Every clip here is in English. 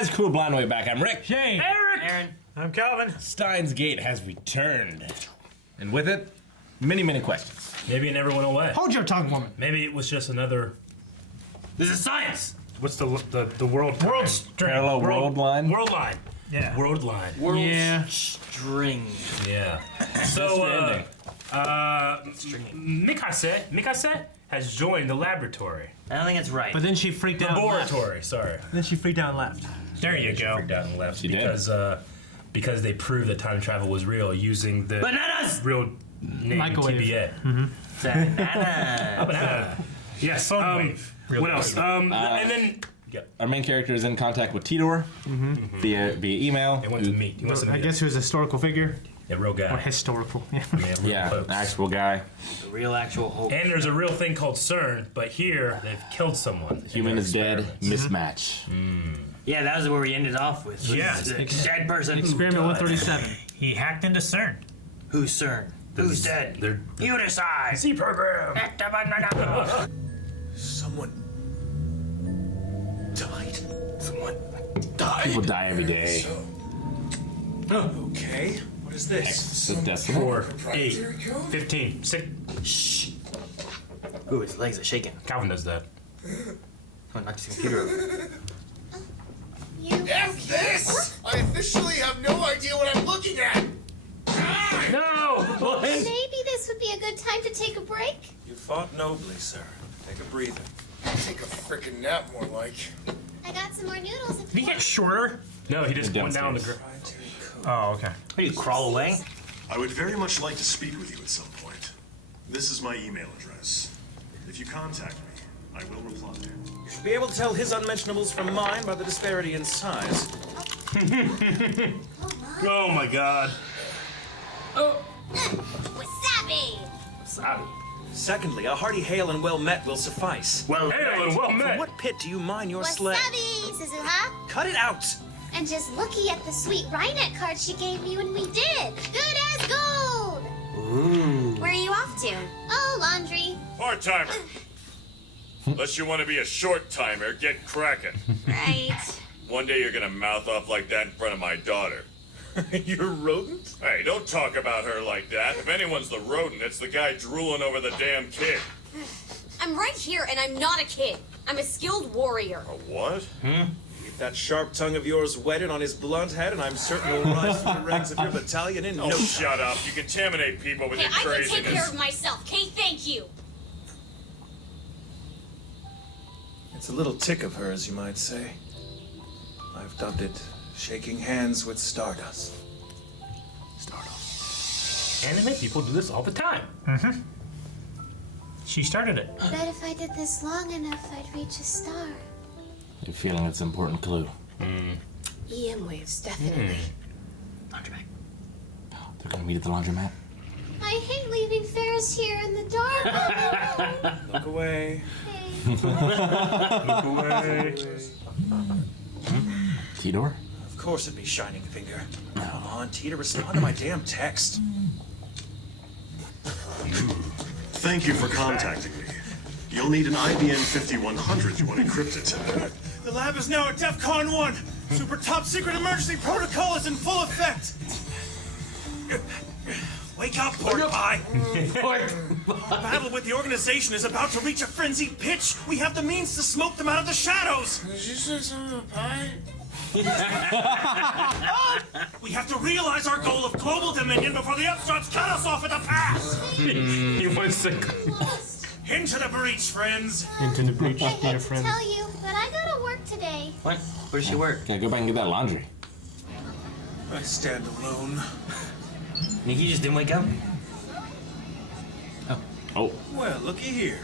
guys, cool blind way back. I'm Rick. Shane. Aaron. I'm Calvin. Steins Gate has returned. And with it, many, many questions. Maybe it never went away. Hold your tongue, woman. Maybe it was just another. This is science. What's the world? Parallel world line? World line. Yeah. World line. World Yeah. string. Yeah. So Mikase has joined the laboratory. I don't think it's right. But then she freaked out. And left. Laboratory. Sorry. Then she freaked out and left. There you She go. freaked out and left She did. because they proved that time travel was real using the Bananas! real name Microwave. TBA. Banana. Banana. Yes. What else? And then Our main character is in contact with Tidor via email. they went to meet. He wants to I meet guess he was a historical figure. a real guy. Or historical. Yeah. Yeah, an actual guy. The real actual Hulk. And there's a real thing called CERN, but here they've killed someone. Human is dead. Experiments. Mismatch. Yeah, that was where we ended off with. Yeah. The dead person. Experiment 137. He hacked into CERN. Who's CERN? Who's dead? They're You decide. C program. Someone died. Someone People die every day. Okay. What is this? It's a decimal. 4, 8, 15, 6. Shh. Ooh, his legs are shaking. Calvin does that. Oh, knocked his computer over. F this! I officially have no idea what I'm looking at. No! Maybe this would be a good time to take a break. You fought nobly, sir. Take a breather. Take a frickin' nap, more like. I got some more noodles if Did he you get want. shorter? No, he just went down the Downstairs. ground. Oh, okay. What do you crawl away? I would very much like to speak with you at some point. This is my email address. If you contact me, I will reply. You should be able to tell his unmentionables from mine by the disparity in size. Oh my god. Wasabi! Sorry. Secondly, a hearty hail and well met will suffice. Well, Hail and well From met. what pit do you mine your sled? Wasabi, Suzuha! Cut it out! And just looky at the sweet Rhinet card she gave me when we did. Good as gold! Ooh. Where are you off to? Oh, laundry. Part-timer. Unless you want to be a short-timer, get cracking. Right. One day you're gonna mouth off like that in front of my daughter. You're a rodent? Hey, don't talk about her like that. If anyone's the rodent, it's the guy drooling over the damn kid. I'm right here, and I'm not a kid. I'm a skilled warrior. A what? Keep that sharp tongue of yours wetted on his blunt head, and I'm certain he'll rise to the ranks of your battalion in Oh, no time. shut up. You contaminate people with Hey, your I can take care craziness. of myself. Okay, thank you. It's a little tick of hers, you might say. I've dubbed it shaking hands with Stardust. Anime people do this all the time. She started it. Bet if I did this long enough, I'd reach a star. You're feeling it's an important clue. EM waves, definitely. Laundromat. They're gonna meet at the laundromat. I hate leaving Ferris here in the dark. Look away. Tidor? Of course it'd be Shining Finger. Come on, Tita, respond to my damn text. Thank you for contacting me. You'll need an IBM 5100 to unencrypt it. The lab is now at DEFCON 1. Super top secret emergency protocol is in full effect. Wake up, pork pie. Our battle with the organization is about to reach a frenzied pitch. We have the means to smoke them out of the shadows. Did you say something about pie? We have to realize our goal of global dominion before the upstarts cut us off at the pass. He wants to. Into the breach, friends. Into the breach, I dear hate to friend. tell you, but I gotta work today. What? Where does she work? Okay, go back and get that laundry. I stand alone. Nikki just didn't wake up? Oh, Well, looky here.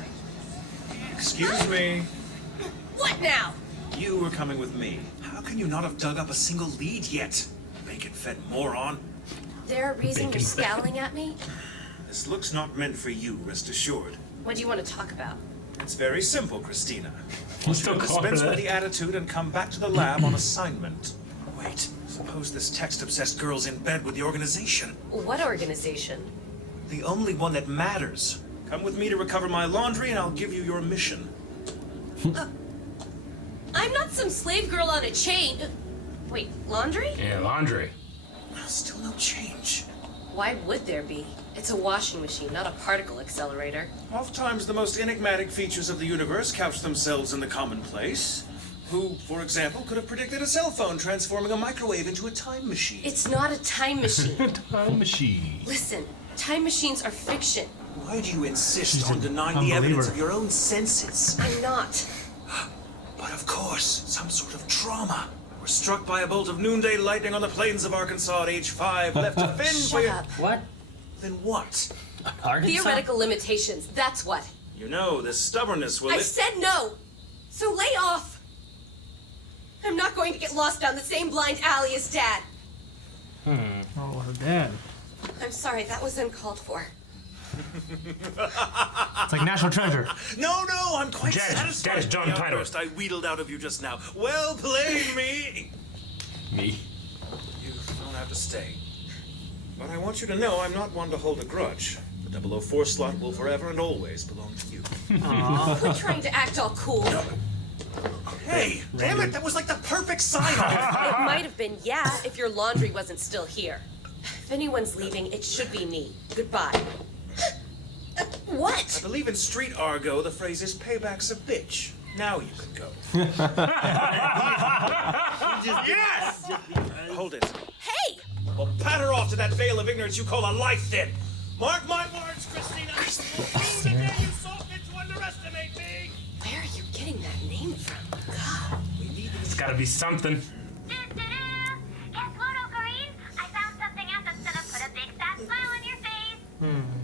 Excuse me. What now? You were coming with me. How can you not have dug up a single lead yet? Bacon-fed moron. There a reason you're scowling at me? This looks not meant for you, rest assured. What do you want to talk about? It's very simple, Christina. Still You'll call her dispense with that. the attitude and come back to the lab on assignment. Wait, suppose this text-obsessed girl's in bed with the organization. What organization? The only one that matters. Come with me to recover my laundry and I'll give you your mission. I'm not some slave girl on a chain. Wait, laundry? Yeah, laundry. Still no change. Why would there be? It's a washing machine, not a particle accelerator. Oftentimes, the most enigmatic features of the universe couch themselves in the commonplace. Who, for example, could have predicted a cell phone transforming a microwave into a time machine? It's not a time machine. Time machine. Listen, time machines are fiction. Why do you insist on denying the unbeliever. evidence of your own senses? I'm not. But of course, some sort of trauma. We're struck by a bolt of noonday lightning on the plains of Arkansas at age 5, left to fend for Shut your... up. What? Then what? Arkansas? Theoretical limitations, that's what. You know, this stubbornnness will... I said no! So lay off! I'm not going to get lost down the same blind alley as Dad. Oh, her dad. I'm sorry, that was uncalled for. It's like National Treasure. No, I'm quite Jazz, satisfied Jazz, with John the Tyler. outburst I wheedled out of you just now. Well played, me! Me. You don't have to stay. But I want you to know I'm not one to hold a grudge. The 004 slot will forever and always belong to you. Quit trying to act all cool. Hey, damn it, that was like the perfect sign-off! It might have been, yeah, if your laundry wasn't still here. If anyone's leaving, it should be me. Goodbye. I What? believe in street argot, the phrase is payback's a bitch. Now you can go. Yes! Hold it. Hey! Well, pat her off to that veil of ignorance you call a life, then. Mark my words, Christina. You the day you saw fit to underestimate me. Where are you getting that name from? God. We need to It's gotta be something. Guess what, Ocarine? I found something else that's gonna put a big fat smile on your face.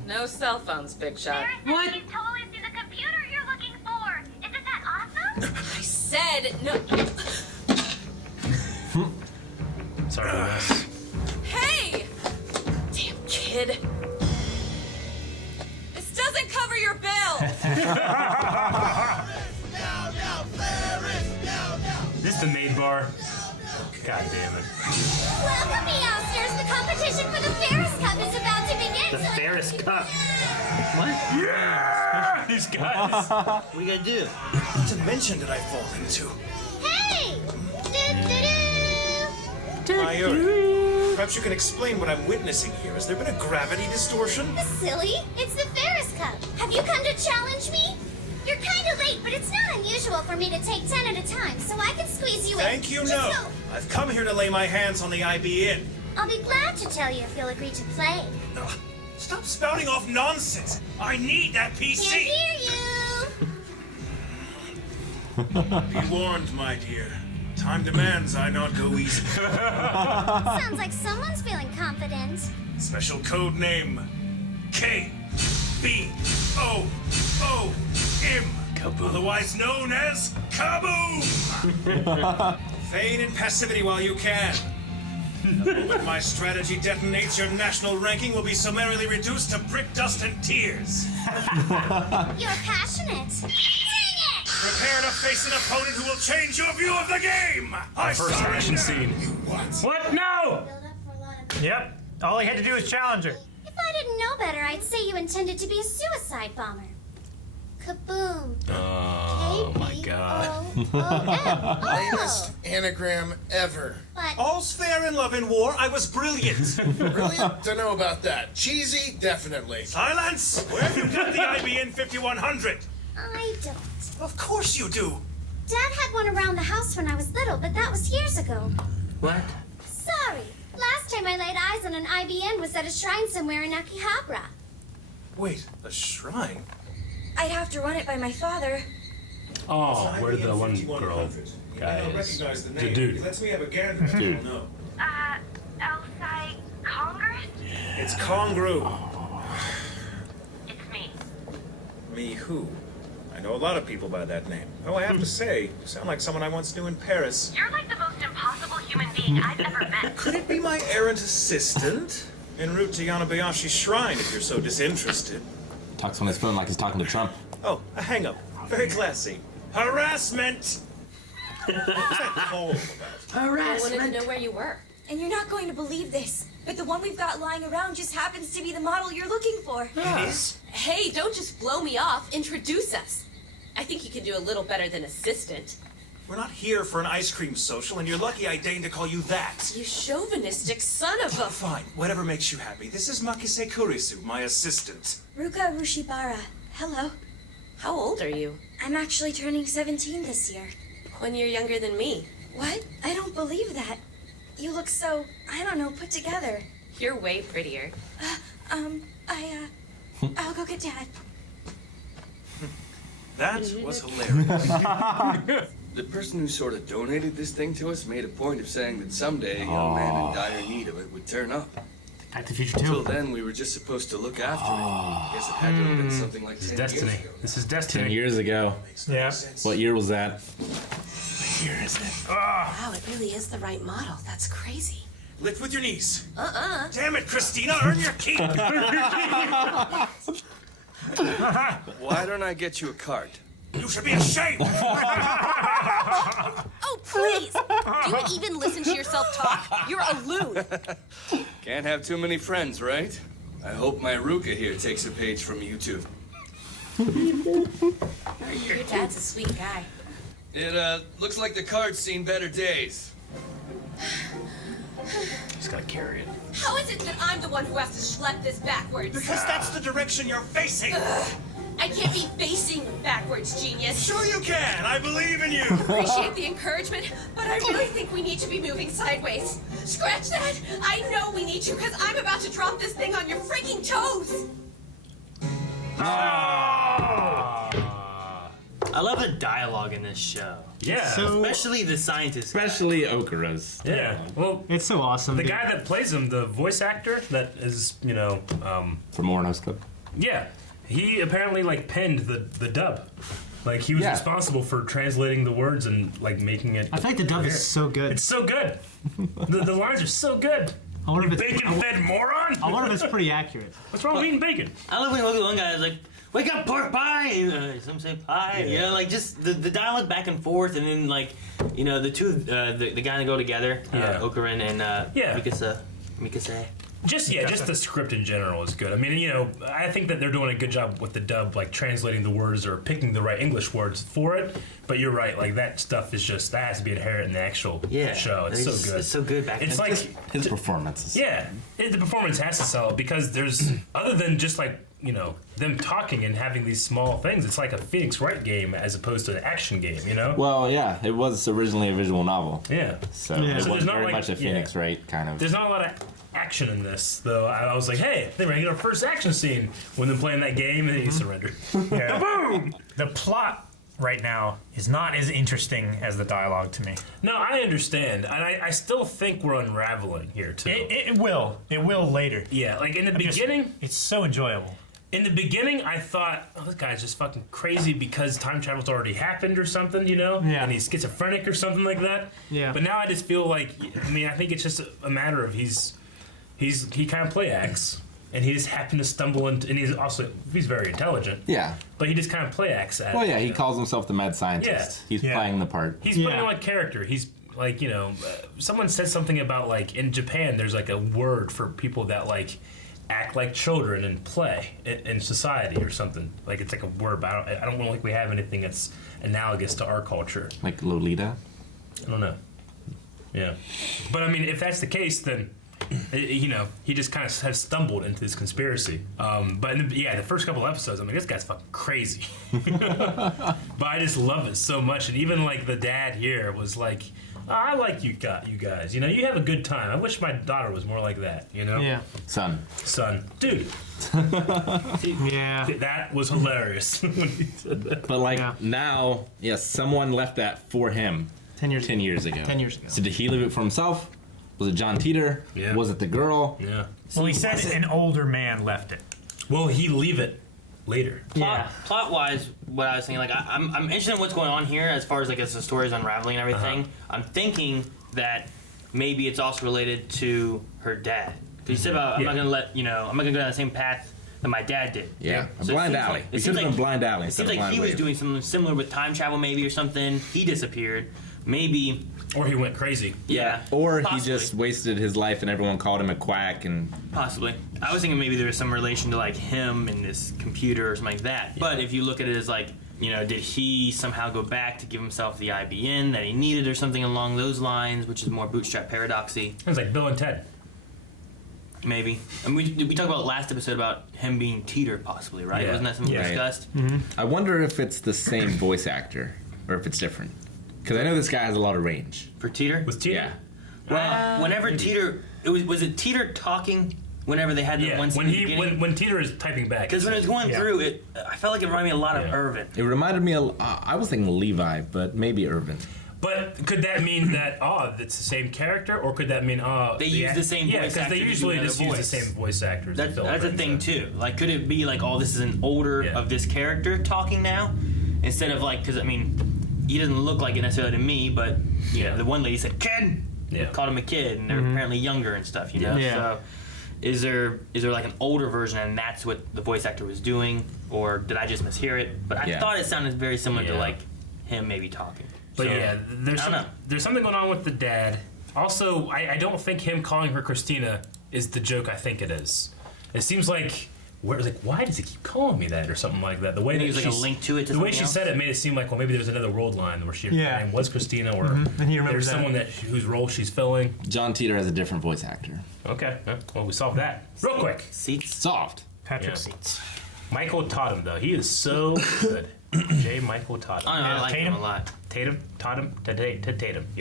No cell phones, Big Shot. What? You totally see the computer you're looking for. Isn't that awesome? I said no. Sorry for this. Hey! Damn kid. This doesn't cover your bill. This the maid bar. God damn it. Welcome, Meowsters. The competition for the Ferris Cup is about to begin. The Ferris Cup. Yeah! These guys. What are you gonna do? What dimension did I fall into? Hey! Do-do-do! Mayuri, perhaps you can explain what I'm witnessing here. Has there been a gravity distortion? Silly, it's the Ferris Cup. Have you come to challenge me? You're kind of late, but it's not unusual for me to take 10 at a time, so I can squeeze you in. Thank you, Just no. go. I've come here to lay my hands on the IBN. I'll be glad to tell you if you'll agree to play. Ugh, stop spouting off nonsense. I need that PC. Can't hear you. Be warned, my dear. Time demands I not go easy. Sounds like someone's feeling confident. Special code name KBOOM. Otherwise known as Kaboom! Feign impassivity while you can. The moment my strategy detonates, your national ranking will be summarily reduced to brick dust and tears. You're passionate. Dang it! Prepare to face an opponent who will change your view of the game! I First action scene. What? No! Build up for a lot of... Yep. All he had to do was challenge her. If I didn't know better, I'd say you intended to be a suicide bomber. Kaboom. Oh my god. K-B-O-O-M. Latest anagram ever. But All's fair in love and war. I was brilliant. Brilliant? Don't know about that. Cheesy? Definitely. Silence! Where have you got the IBN 5100? I don't. Of course you do. Dad had one around the house when I was little, but that was years ago. What? Sorry. Last time I laid eyes on an IBN was at a shrine somewhere in Akihabara. Wait, a shrine? I'd have to run it by my father. Oh, where did the one girl guy I is? recognize the The name. dude. He lets me have a gander. Dude. No. Outside Congress? It's Congru. It's me. Me who? I know a lot of people by that name. Oh, I have to say, you sound like someone I once knew in Paris. You're like the most impossible human being I've ever met. Could it be my errant assistant? En route to Yanabayashi's shrine, if you're so disinterested. Talks on his phone like he's talking to Trump. Oh, a hang-up. Very classy. Harassment! What was that call about? I wanted to know where you were. And you're not going to believe this, but the one we've got lying around just happens to be the model you're looking for. It is? Hey, don't just blow me off. Introduce us. I think you can do a little better than assistant. We're not here for an ice cream social, and you're lucky I deigned to call you that. You chauvinistic son of a... Fine, whatever makes you happy. This is Makise Kurisu, my assistant. Ruka Rushibara. Hello. How old are you? I'm actually turning 17 this year. 1 year younger than me. What? I don't believe that. You look so, I don't know, put together. You're way prettier. I'll go get Dad. That was hilarious. The person who sort of donated this thing to us made a point of saying that someday a young man in dire need of it would turn up. Back to the Future 2. Until then, we were just supposed to look after it. I guess it had to have been something like 10 Destiny. years ago. This is destiny. 10 years ago. Yeah. What year was that? What year is it? Wow, it really is the right model. That's crazy. Lift with your knees. Damn it, Christina, earn your keep. Why don't I get you a cart? You should be ashamed. Oh, please! Do you even listen to yourself talk? You're a loon. Can't have too many friends, right? I hope my Ruka here takes a page from you too. Your dad's a sweet guy. It looks like the cart's seen better days. Just gotta carry it. How is it that I'm the one who has to schlep this backwards? Because that's the direction you're facing. I can't be facing backwards, genius. Sure you can. I believe in you. Appreciate the encouragement, but I really think we need to be moving sideways. Scratch that! I know we need to, because I'm about to drop this thing on your freaking toes! I love the dialogue in this show. Yeah. Especially the scientist. Especially Okura's. Yeah. Well, It's so awesome. the dude. guy that plays him, the voice actor that is, you know, From Orno's Clip. yeah, he apparently like penned the dub. Like he was Yeah. responsible for translating the words and like making it. I feel like the dub is so good. It's so good. The lines are so good. I wonder if it's, Bacon-fed moron. I wonder if it's pretty accurate. What's wrong with eating bacon? I love when you look at one guy who's like, wake up, pork pie! And, some say pie. You know, like just the dialogue back and forth, and then like, you know, the two, the guy that go together, Okurin and Mikasa. Just the script in general is good. I mean, you know, I think that they're doing a good job with the dub, like translating the words or picking the right English words for it. But you're right, like that stuff is just that has to be inherent in the actual show. It's so good. It's so good back. It's then. like His performances. yeah, the performance has to sell it because there's other than just like you know them talking and having these small things. It's like a Phoenix Wright game as opposed to an action game. You know? Well, yeah, it was originally a visual novel. Yeah. So Yeah. it So was there's not very like- much a Phoenix Wright kind of. There's not a lot of action in this, though. I was like, hey, they were gonna get our first action scene when they're playing that game, and then he surrendered. Yeah. Boom! The plot right now is not as interesting as the dialogue to me. No, I understand, and I still think we're unraveling here too. It will. It will later. Yeah, like in the Just- beginning. it's so enjoyable. In the beginning, I thought, oh, this guy's just fucking crazy because time travel's already happened or something, you know? Yeah. And he's schizophrenic or something like that. Yeah. But now I just feel like, I mean, I think it's just a matter of he kind of play acts, and he just happened to stumble into, and he's very intelligent. Yeah. But he just kind of play acts at Well, it. yeah, he you know? calls himself the mad scientist. Yeah. He's Yeah. playing the part. He's putting on character. He's like, you know, someone said something about like in Japan, there's like a word for people that like act like children and play in society or something. Like it's like a word, but I don't think we have anything that's analogous to our culture. Like Lolita. I don't know. Yeah, but I mean, if that's the case, then you know he just kind of has stumbled into this conspiracy. But the first couple episodes, I mean, this guy's fucking crazy. But I just love it so much, and even like the dad here was like, oh, I like you guys. You know, you have a good time. I wish my daughter was more like that. You know? Yeah. Son, dude. Yeah. That was hilarious when he said that. But like now, yes, someone left that for him 10 years ago. 10 years ago. So did he leave it for himself? Was it John Teeter? Yeah. Was it the girl? Yeah. Well, he says an older man left it. Will he leave it later? Plot wise, what I was thinking, like I'm interested in what's going on here as far as like as the story's unraveling and everything. I'm thinking that maybe it's also related to her dad. Because he said about I'm not gonna go down the same path that my dad did. Yeah, a So it blind seems alley. like- We it should seems have been blind alley It instead seems of like blind he was wave. doing something similar with time travel, maybe or something. He disappeared. Maybe. Or he went crazy. Yeah. Or possibly. he just wasted his life and everyone called him a quack and Possibly. I was thinking maybe there was some relation to like him and this computer or something like that. But if you look at it as like did he somehow go back to give himself the IBN that he needed or something along those lines, which is more bootstrap paradoxy? It's like Bill and Ted. Maybe. And we talked about last episode about him being Teeter, possibly, right? Yeah. Wasn't that something we discussed? I wonder if it's the same voice actor or if it's different. Because I know this guy has a lot of range. For Teeter? With Teeter? Yeah. Well, whenever Teeter, was it Teeter talking whenever they had the one scene when Teeter is typing back. Because when it was going through it, I felt like it reminded me a lot of Irvin. It reminded me I was thinking Levi, but maybe Irvin. But could that mean that it's the same character, or could that mean they use the same voice actor? Yeah, because they usually just use the same voice actors. That's a thing too. Like, could it be like, this is an older of this character talking now, instead of like, because I mean, he doesn't look like it necessarily to me, but the one lady said kid, called him a kid, and they're apparently younger and stuff. So is there like an older version, and that's what the voice actor was doing, or did I just mishear it? But I thought it sounded very similar to like him maybe talking. But there's something going on with the dad. Also, I don't think him calling her Christina is the joke I think it is. It seems like why does he keep calling me that or something like that? The way there's like a link to it. The way she said it made it seem like maybe there's another world line where her name was Christina, or there's someone whose role she's filling. John Teeter has a different voice actor. Okay, well we solved that real quick. Seats solved. Patrick Seats. Michael Totem though, he is so good. J. Michael Totem. I like him a lot. Tatum. Yeah,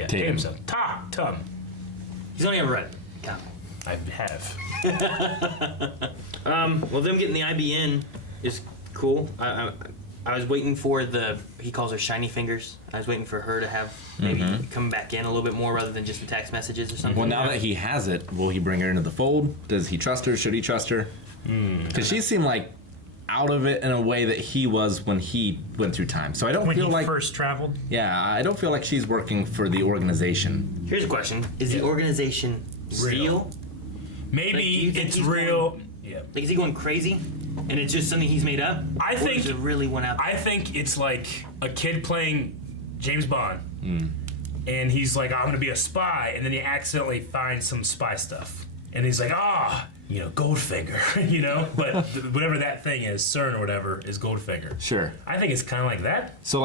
Tatum. Tatum. He's only ever read it. I have. Well, them getting the IBN is cool. I was waiting for he calls her shiny fingers. I was waiting for her to have maybe come back in a little bit more rather than just the text messages or something. Well, now that he has it, will he bring her into the fold? Does he trust her? Should he trust her? Because she seemed like out of it in a way that he was when he went through time. So I don't feel like when he first traveled. Yeah, I don't feel like she's working for the organization. Here's a question: is the organization real? Maybe it's real. Like, is he going crazy, and it's just something he's made up? I think it really went out. I think it's like a kid playing James Bond, and he's like, "I'm gonna be a spy," and then he accidentally finds some spy stuff, and he's like, Goldfinger, but whatever that thing is, CERN or whatever, is Goldfinger. Sure. I think it's kind of like that. So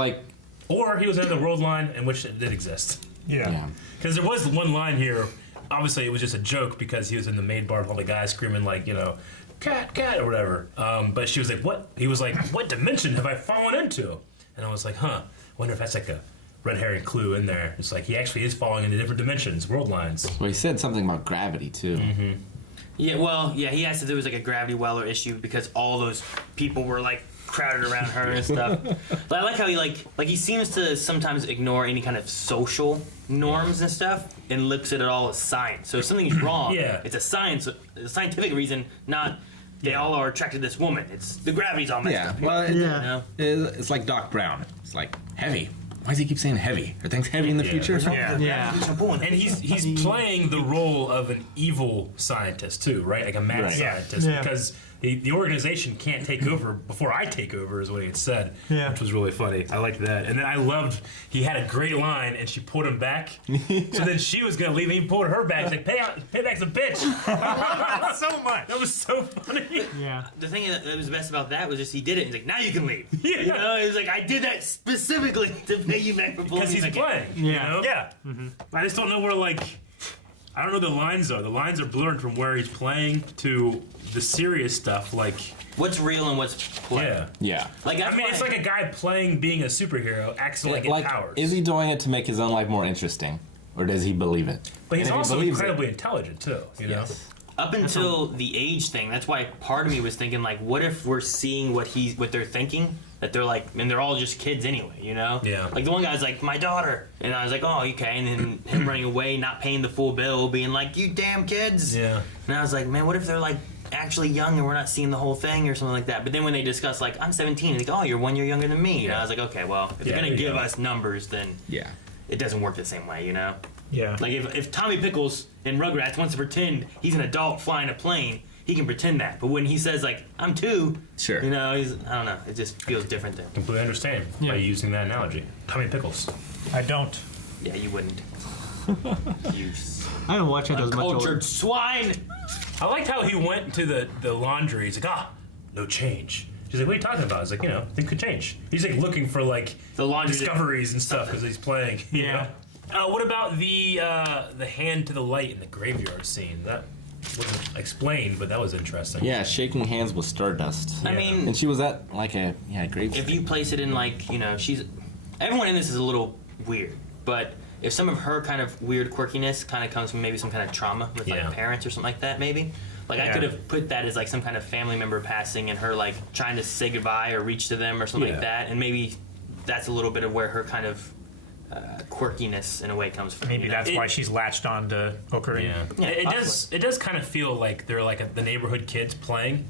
or he was in the world line in which it did exist. Yeah. Because there was one line here. Obviously, it was just a joke because he was in the maid bar with all the guys screaming like, cat, or whatever. But she was like, what? He was like, what dimension have I fallen into? And I was like, I wonder if that's like a red herring clue in there. It's like he actually is falling into different dimensions, world lines. Well, he said something about gravity, too. Yeah, he asked if there was like a gravity well or issue because all those people were like crowded around her and stuff. But I like how he seems to sometimes ignore any kind of social norms and stuff and looks at it all as science. So if something's wrong, it's a scientific reason, not they all are attracted to this woman. It's the gravity's all messed up. Well, it's like Doc Brown. It's like heavy. Why does he keep saying heavy? Are things heavy in the future? And he's playing the role of an evil scientist too, right? Like a mad scientist, because the organization can't take over before I take over, is what he had said, which was really funny. I liked that, and then I loved he had a great line, and she pulled him back. So then she was gonna leave, and he pulled her back. He's like, "Pay back's a bitch." I love it so much. That was so funny. Yeah. The thing that was best about that was just he did it. He's like, "Now you can leave." He was like, "I did that specifically to pay you back for pulling." Because he's playing. Yeah. I just don't know where I don't know the lines are. The lines are blurred from where he's playing to the serious stuff. Like what's real and what's play. Yeah. It's like a guy playing being a superhero, accidentally getting powers. Is he doing it to make his own life more interesting, or does he believe it? But he's also incredibly intelligent too. You know. Up until the age thing, that's why part of me was thinking what if we're seeing what they're thinking. That they're and they're all just kids anyway, Yeah. Like the one guy's like, my daughter. And I was like, oh, okay. And then him running away, not paying the full bill, being like, you damn kids. Yeah. And I was like, man, what if they're actually young and we're not seeing the whole thing or something like that? But then when they discuss I'm 17, and they go, oh, you're 1 year younger than me. And I was like, okay, well, if they're going to give us numbers, then it doesn't work the same way, Yeah. Like if Tommy Pickles in Rugrats wants to pretend he's an adult flying a plane, he can pretend that. But when he says I'm 2, sure, I don't know. It just feels different then. Completely understand by using that analogy. Tommy Pickles. I don't. Yeah, you wouldn't. You I haven't watched it as much. Cultured swine. I liked how he went to the laundry. He's like, no change. She's like, what are you talking about? I was like, things could change. He's like looking for like The laundry discoveries and stuff because he's playing. You Yeah. know? What about the hand to the light in the graveyard scene? That wasn't explained, but that was interesting. Yeah, shaking hands with Stardust. I mean, And she was at like a grave. if you place it in like she's everyone in this is a little weird, but if some of her kind of weird quirkiness kind of comes from maybe some kind of trauma with like parents or something like that, maybe like I could have put that as like some kind of family member passing and her like trying to say goodbye or reach to them or something like that, and maybe that's a little bit of where her kind of quirkiness in a way comes from. Maybe that's why she's latched on to Okarin. Yeah, it does kind of feel like they're like the neighborhood kids playing.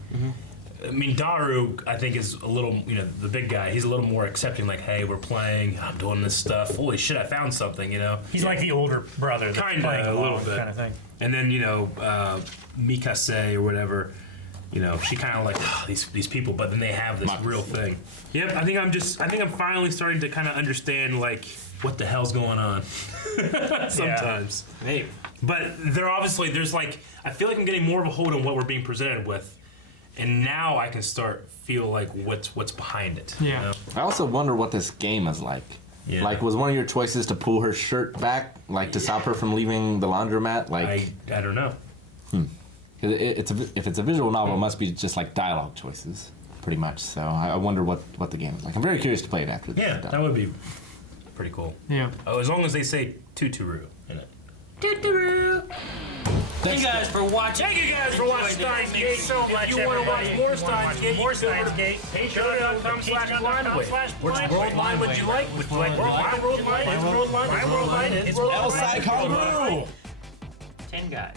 I mean, Daru, I think, is a little, the big guy. He's a little more accepting, like, hey, we're playing. I'm doing this stuff. Holy shit, I found something, He's like the older brother that's Kinda, playing a little along bit. kind of thing. And then, Mikase or whatever, she kind of like these people, but then they have this real thing. Yep, I think I'm finally starting to kind of understand, like, what the hell's going on. Sometimes. Yeah. Maybe. But there's like, I feel like I'm getting more of a hold on what we're being presented with. And now I can feel like what's behind it. Yeah. I also wonder what this game is like. Yeah. Like, was one of your choices to pull her shirt back, like to stop her from leaving the laundromat? Like, I don't know. If it's a visual novel, it must be just like dialogue choices, pretty much. So I wonder what the game is like. I'm very curious to play it after this is done. That would be pretty cool. Yeah. Oh, as long as they say Tuturu in it. Tuturu. Thank you guys for watching. Thank you guys for watching Steins Gate. so much, If you want to watch everybody. more If you wanna Steins Gate, more you can go Steins to Gate. patreon.com/blindway. Which world line would you like? Would you like my world line, his world line, My world line, his his world world line, line, his world line? 10 guys.